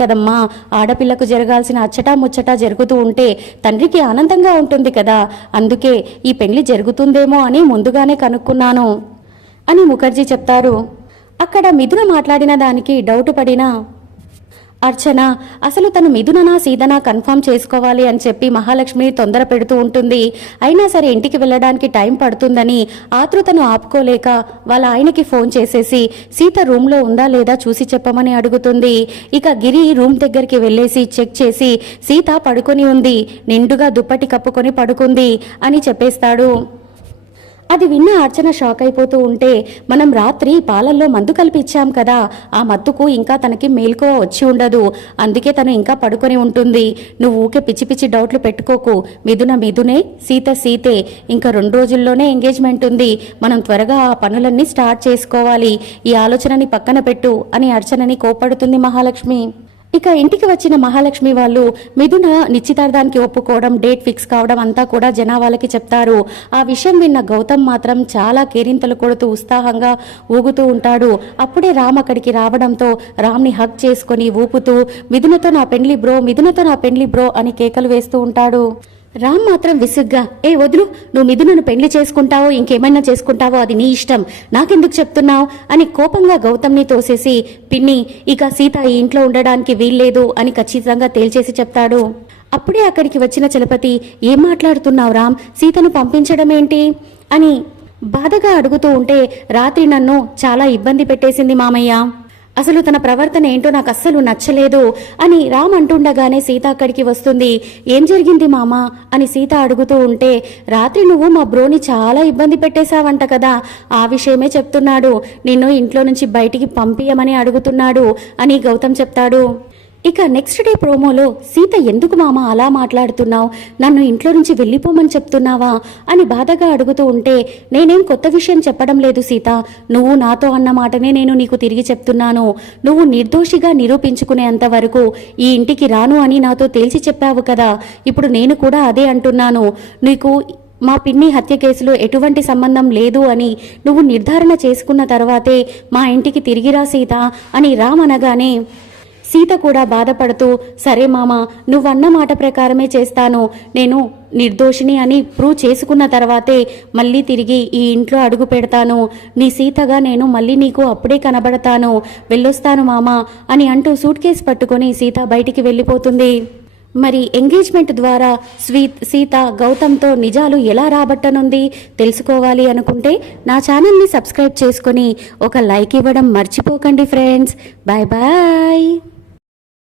కదమ్మా, ఆడపిల్లకు జరగాల్సిన అచ్చటా ముచ్చటా జరుగుతూ ఉంటే తండ్రికి ఆనందంగా ఉంటుంది కదా, అందుకే ఈ పెళ్లి జరుగుతుందేమో అని ముందుగానే కనుక్కున్నాను అని ముఖర్జీ చెప్తారు. అక్కడ మిథున మాట్లాడిన దానికి డౌట్ పడిన అర్చన అసలు తను మిథుననా సీతనా కన్ఫర్మ్ చేసుకోవాలి అని చెప్పి మహాలక్ష్మిని తొందర పెడుతూ ఉంటుంది. అయినా సరే ఇంటికి వెళ్ళడానికి టైం పడుతుందని ఆతృతను ఆపుకోలేక వాళ్ళ ఆయనకి ఫోన్ చేసేసి సీత రూమ్లో ఉందా లేదా చూసి చెప్పమని అడుగుతుంది. ఇక గిరి రూమ్ దగ్గరికి వెళ్ళేసి చెక్ చేసి సీత పడుకొని ఉంది, నిండుగా దుప్పటి కప్పుకొని పడుకుంది అని చెప్పేస్తాడు. అది విన్న అర్చన షాక్ అయిపోతూ ఉంటే, మనం రాత్రి పాలల్లో మందు కలిపి ఇచ్చాం కదా, ఆ మత్తుకు ఇంకా తనకి మేల్కో వచ్చి ఉండదు, అందుకే తను ఇంకా పడుకొని ఉంటుంది. నువ్వు ఊకే పిచ్చి పిచ్చి డౌట్లు పెట్టుకోకు, మిథున మిథునే, సీత సీతే, ఇంకా 2 రోజుల్లోనే ఎంగేజ్మెంట్ ఉంది, మనం త్వరగా ఆ పనులన్నీ స్టార్ట్ చేసుకోవాలి, ఈ ఆలోచనని పక్కన పెట్టు అని అర్చనని కోపడుతుంది మహాలక్ష్మి. ఇక ఇంటికి వచ్చిన మహాలక్ష్మి వాళ్ళు మిథున నిశ్చితార్థానికి ఒప్పుకోవడం, డేట్ ఫిక్స్ కావడం అంతా కూడా జనావాళ్ళకి చెప్తారు. ఆ విషయం విన్న గౌతమ్ మాత్రం చాలా కేరింతలు కొడుతూ ఉత్సాహంగా ఊగుతూ ఉంటాడు. అప్పుడే రామ్ అక్కడికి రావడంతో రామ్ని హగ్ చేసుకొని ఊపుతూ మిథునతో నా పెండ్లి బ్రో, మిథునతో నా పెండ్లి బ్రో అని కేకలు వేస్తూ ఉంటాడు. రామ్ మాత్రం విసుగ్గా, ఏ వదులు, నువ్వు మిథునను పెళ్లి చేసుకుంటావో ఇంకేమైనా చేసుకుంటావో అది నీ ఇష్టం, నాకెందుకు చెప్తున్నావు అని కోపంగా గౌతమ్ని తోసేసి, పిన్ని ఇక సీత ఈ ఇంట్లో ఉండడానికి వీల్లేదు అని ఖచ్చితంగా తేల్చేసి చెప్తాడు. అప్పుడే అక్కడికి వచ్చిన చలపతి, ఏం మాట్లాడుతున్నావు రామ్, సీతను పంపించడం ఏంటి అని బాధగా అడుగుతూ ఉంటే, రాత్రి నన్ను చాలా ఇబ్బంది పెట్టేసింది మామయ్య, అసలు తన ప్రవర్తన ఏంటో నాకు అస్సలు నచ్చలేదు అని రామ్ అంటుండగానే సీత అక్కడికి వస్తుంది. ఏం జరిగింది మామా అని సీత అడుగుతూ ఉంటే, రాత్రి నువ్వు మా బ్రోని చాలా ఇబ్బంది పెట్టేశావంట కదా, ఆ విషయమే చెప్తున్నాడు, నిన్ను ఇంట్లో నుంచి బయటికి పంపియమని అడుగుతున్నాడు అని గౌతమ్ చెప్తాడు. ఇక నెక్స్ట్ డే ప్రోమోలో సీత, ఎందుకు మామ అలా మాట్లాడుతున్నావు, నన్ను ఇంట్లో నుంచి వెళ్ళిపోమని చెప్తున్నావా అని బాధగా అడుగుతూ ఉంటే, నేనేం కొత్త విషయం చెప్పడం లేదు సీత, నువ్వు నాతో అన్న మాటనే నేను నీకు తిరిగి చెప్తున్నాను, నువ్వు నిర్దోషిగా నిరూపించుకునేంత వరకు ఈ ఇంటికి రాను అని నాతో తేల్చి చెప్పావు కదా, ఇప్పుడు నేను కూడా అదే అంటున్నాను, నీకు మా పిన్ని హత్య కేసులో ఎటువంటి సంబంధం లేదు అని నువ్వు నిర్ధారణ చేసుకున్న తర్వాతే మా ఇంటికి తిరిగిరా సీత అని రామ్ అనగానే సీత కూడా బాధపడుతూ, సరే మామ, నువ్వన్న మాట ప్రకారమే చేస్తాను, నేను నిర్దోషిని అని ప్రూవ్ చేసుకున్న తర్వాతే మళ్ళీ తిరిగి ఈ ఇంట్లో అడుగు పెడతాను, నీ సీతగా నేను మళ్ళీ నీకు అప్పుడే కనబడతాను, వెళ్ళొస్తాను మామ అని అంటూ సూట్ కేసు పట్టుకొని సీత బయటికి వెళ్ళిపోతుంది. మరి ఎంగేజ్మెంట్ ద్వారా సీత గౌతమ్తో నిజాలు ఎలా రాబట్టనుంది తెలుసుకోవాలి అనుకుంటే నా ఛానల్ని సబ్స్క్రైబ్ చేసుకొని ఒక లైక్ ఇవ్వడం మర్చిపోకండి ఫ్రెండ్స్. Bye bye.